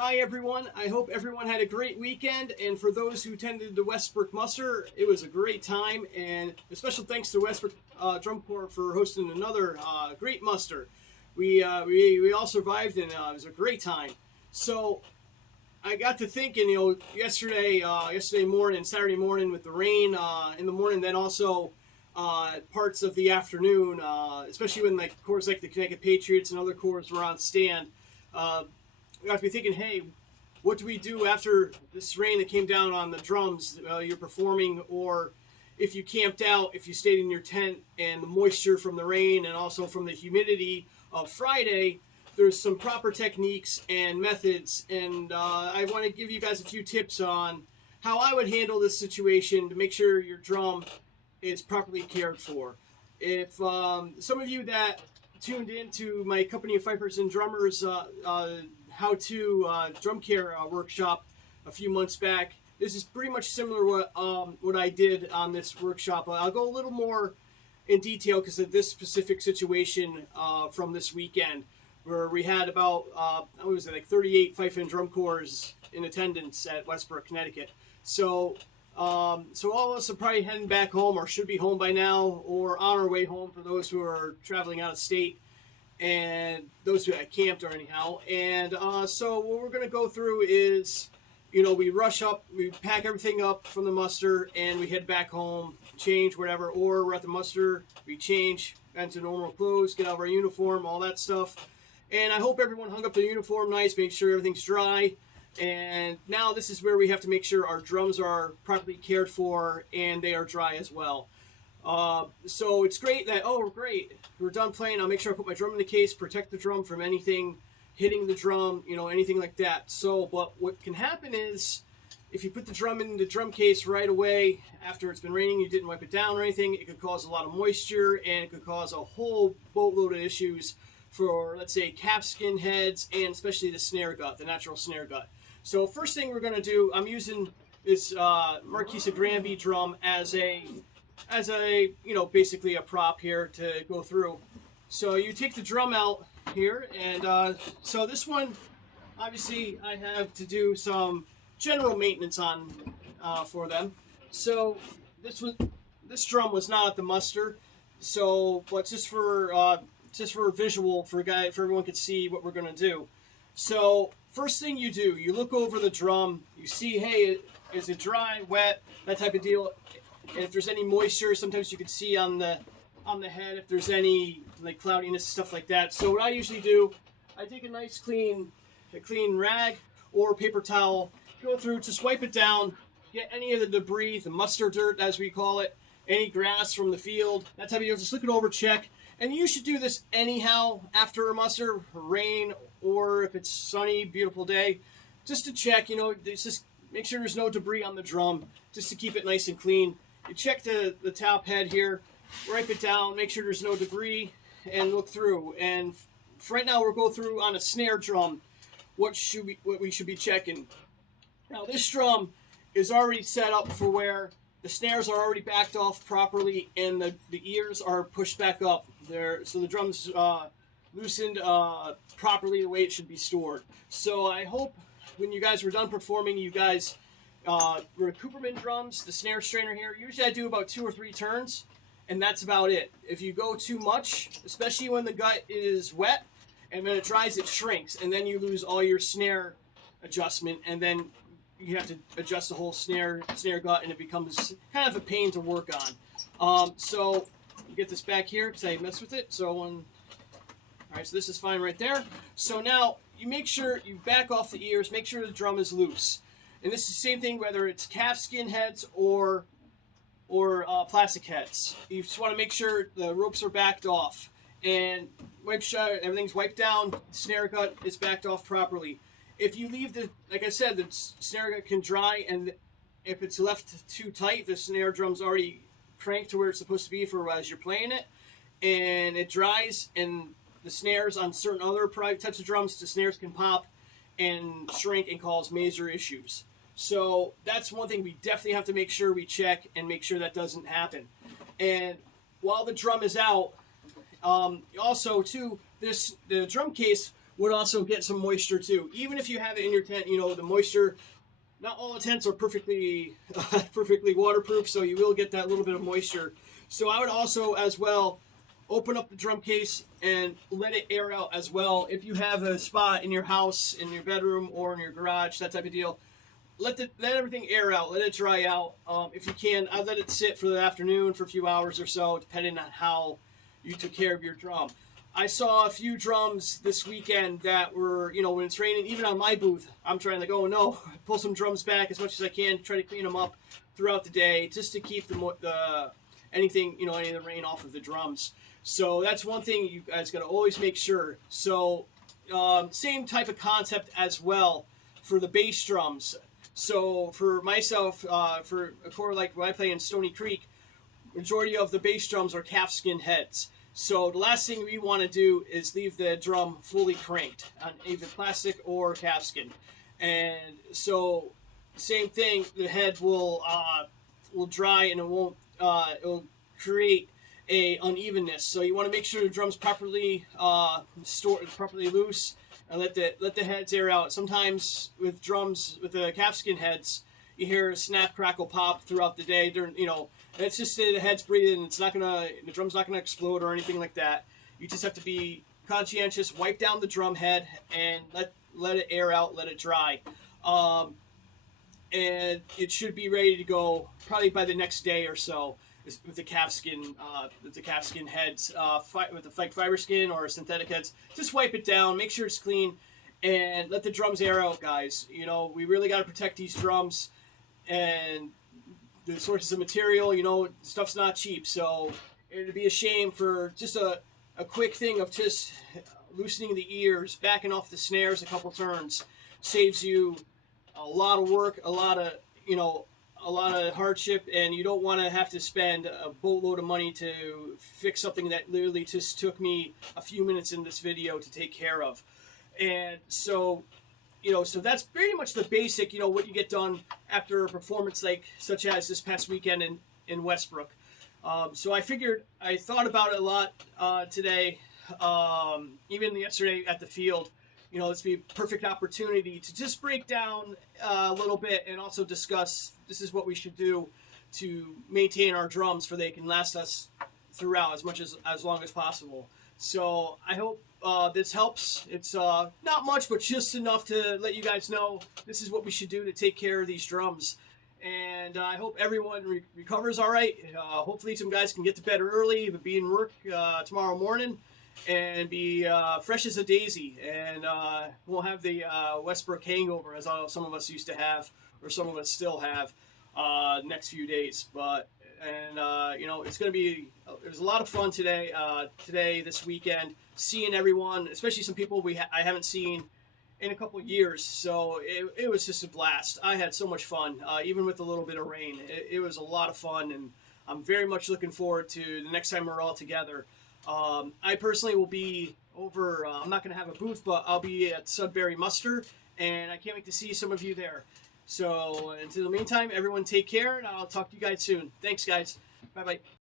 Hi everyone, I hope everyone had a great weekend, and for those who attended the Westbrook Muster, it was a great time, and a special thanks to Westbrook Drum Corps for hosting another great muster. We all survived, and it was a great time. So I got to thinking, yesterday morning, Saturday morning with the rain in the morning, then also parts of the afternoon, especially when like corps like the Connecticut Patriots and other corps were on stand. Uh, we have to be thinking, hey, what do we do after this rain that came down on the drums you're performing, or if you camped out, if you stayed in your tent, and the moisture from the rain and also from the humidity of Friday, there's some proper techniques and methods, and I want to give you guys a few tips on how I would handle this situation to make sure your drum is properly cared for. If some of you that tuned into my company of Fifers and Drummers how-to drum care workshop a few months back, this is pretty much similar what I did on this workshop. I'll go a little more in detail because of this specific situation from this weekend, where we had about what was it, like 38 Fife and Drum Corps in attendance at Westbrook, Connecticut. So all of us are probably heading back home, or should be home by now, or on our way home for those who are traveling out of state, and those who had camped or anyhow. And so what we're going to go through is, we rush up, we pack everything up from the muster, and we head back home, change, whatever, or we're at the muster, we change into normal clothes, get out of our uniform, all that stuff. And I hope everyone hung up their uniform nice, make sure everything's dry. And now this is where we have to make sure our drums are properly cared for and they are dry as well. So it's great that, great, we're done playing. I'll make sure I put my drum in the case, protect the drum from anything hitting the drum, anything like that. So, but what can happen is, if you put the drum in the drum case right away after it's been raining, you didn't wipe it down or anything, it could cause a lot of moisture, and it could cause a whole boatload of issues for, let's say, calfskin heads, and especially the snare gut, the natural snare gut. So first thing we're going to do, I'm using this Marquisa Granby drum as a basically a prop here to go through. So you take the drum out here, and so this one, obviously, I have to do some general maintenance on for them. So this drum was not at the muster, so but just for visual, for everyone could see what we're gonna do. So first thing you do, you look over the drum, you see, hey, is it dry, wet, that type of deal. And if there's any moisture, sometimes you can see on the head if there's any like cloudiness, stuff like that. So what I usually do, I take a nice clean rag or paper towel, go through, just wipe it down, get any of the debris, the muster dirt as we call it, any grass from the field, that type of deal. Just look it over, check. And you should do this anyhow after a muster, rain, or if it's sunny, beautiful day, just to check, just make sure there's no debris on the drum, just to keep it nice and clean. You check the top head here, wipe it down, make sure there's no debris, and look through. And right now we'll go through on a snare drum what we should be checking. Now this drum is already set up for where the snares are already backed off properly, and the ears are pushed back up there, so the drum's loosened properly the way it should be stored. So I hope when you guys were done performing, you guys were Cooperman drums, the snare strainer here. Usually I do about 2 or 3 turns, and that's about it. If you go too much, especially when the gut is wet, and when it dries, it shrinks, and then you lose all your snare adjustment, and then you have to adjust the whole snare gut, and it becomes kind of a pain to work on. So you get this back here because I messed with it. So all right, so this is fine right there. So now you make sure you back off the ears, make sure the drum is loose. And this is the same thing whether it's calfskin heads or plastic heads. You just want to make sure the ropes are backed off, and make sure everything's wiped down, the snare gut is backed off properly. If you leave like I said, the snare gut can dry, and if it's left too tight, the snare drum's already cranked to where it's supposed to be for as you're playing it, and it dries, and the snares on certain other types of drums, the snares can pop and shrink and cause major issues. So that's one thing we definitely have to make sure we check and make sure that doesn't happen. And while the drum is out, also too, the drum case would also get some moisture too. Even if you have it in your tent, you know, the moisture, not all the tents are perfectly perfectly waterproof, so you will get that little bit of moisture. So I would also as well open up the drum case and let it air out as well. If you have a spot in your house, in your bedroom, or in your garage, that type of deal, let everything air out, let it dry out. If you can, I let it sit for the afternoon for a few hours or so, depending on how you took care of your drum. I saw a few drums this weekend that were, you know, when it's raining, even on my booth, I'm trying to go, no, pull some drums back as much as I can, try to clean them up throughout the day, just to keep the anything, you know, any of the rain off of the drums. So that's one thing you guys got to always make sure. So same type of concept as well for the bass drums. So for myself, for a core like when I play in Stony Creek, majority of the bass drums are calfskin heads. So the last thing we want to do is leave the drum fully cranked on either plastic or calfskin. And so same thing, the head will dry and it won't it'll create a unevenness. So you want to make sure the drum's properly properly loose, and let the heads air out. Sometimes with drums with the calfskin heads, you hear a snap, crackle, pop throughout the day. You know, it's just the head's breathing. It's not gonna, the drum's not gonna explode or anything like that. You just have to be conscientious. Wipe down the drum head and let it air out, let it dry, and it should be ready to go probably by the next day or so. With the calfskin heads, with the fiber skin or synthetic heads, just wipe it down, make sure it's clean, and let the drums air out, guys. You know, we really got to protect these drums and the sources of material. You know, stuff's not cheap, so it'd be a shame for just a quick thing of just loosening the ears, backing off the snares a couple turns, saves you a lot of work, a lot of hardship, and you don't want to have to spend a boatload of money to fix something that literally just took me a few minutes in this video to take care of. And so, you know, so that's pretty much the basic, you know, what you get done after a performance like such as this past weekend in Westbrook. So I thought about it a lot today, even yesterday at the field. You know, this would be a perfect opportunity to just break down a little bit and also discuss this is what we should do to maintain our drums so they can last us throughout as long as possible. So I hope this helps. It's not much, but just enough to let you guys know this is what we should do to take care of these drums. And I hope everyone recovers all right. Hopefully some guys can get to bed early, but be in work tomorrow morning, and be fresh as a daisy, and we'll have the Westbrook hangover as some of us used to have, or some of us still have, next few days. You know, it's going to be, there's a lot of fun today, this weekend, seeing everyone, especially some people I haven't seen in a couple years. So it was just a blast. I had so much fun, even with a little bit of rain. It was a lot of fun, and I'm very much looking forward to the next time we're all together. I personally will be over, I'm not going to have a booth, but I'll be at Sudbury Muster, and I can't wait to see some of you there. So until the meantime, everyone take care, and I'll talk to you guys soon. Thanks, guys. Bye-bye.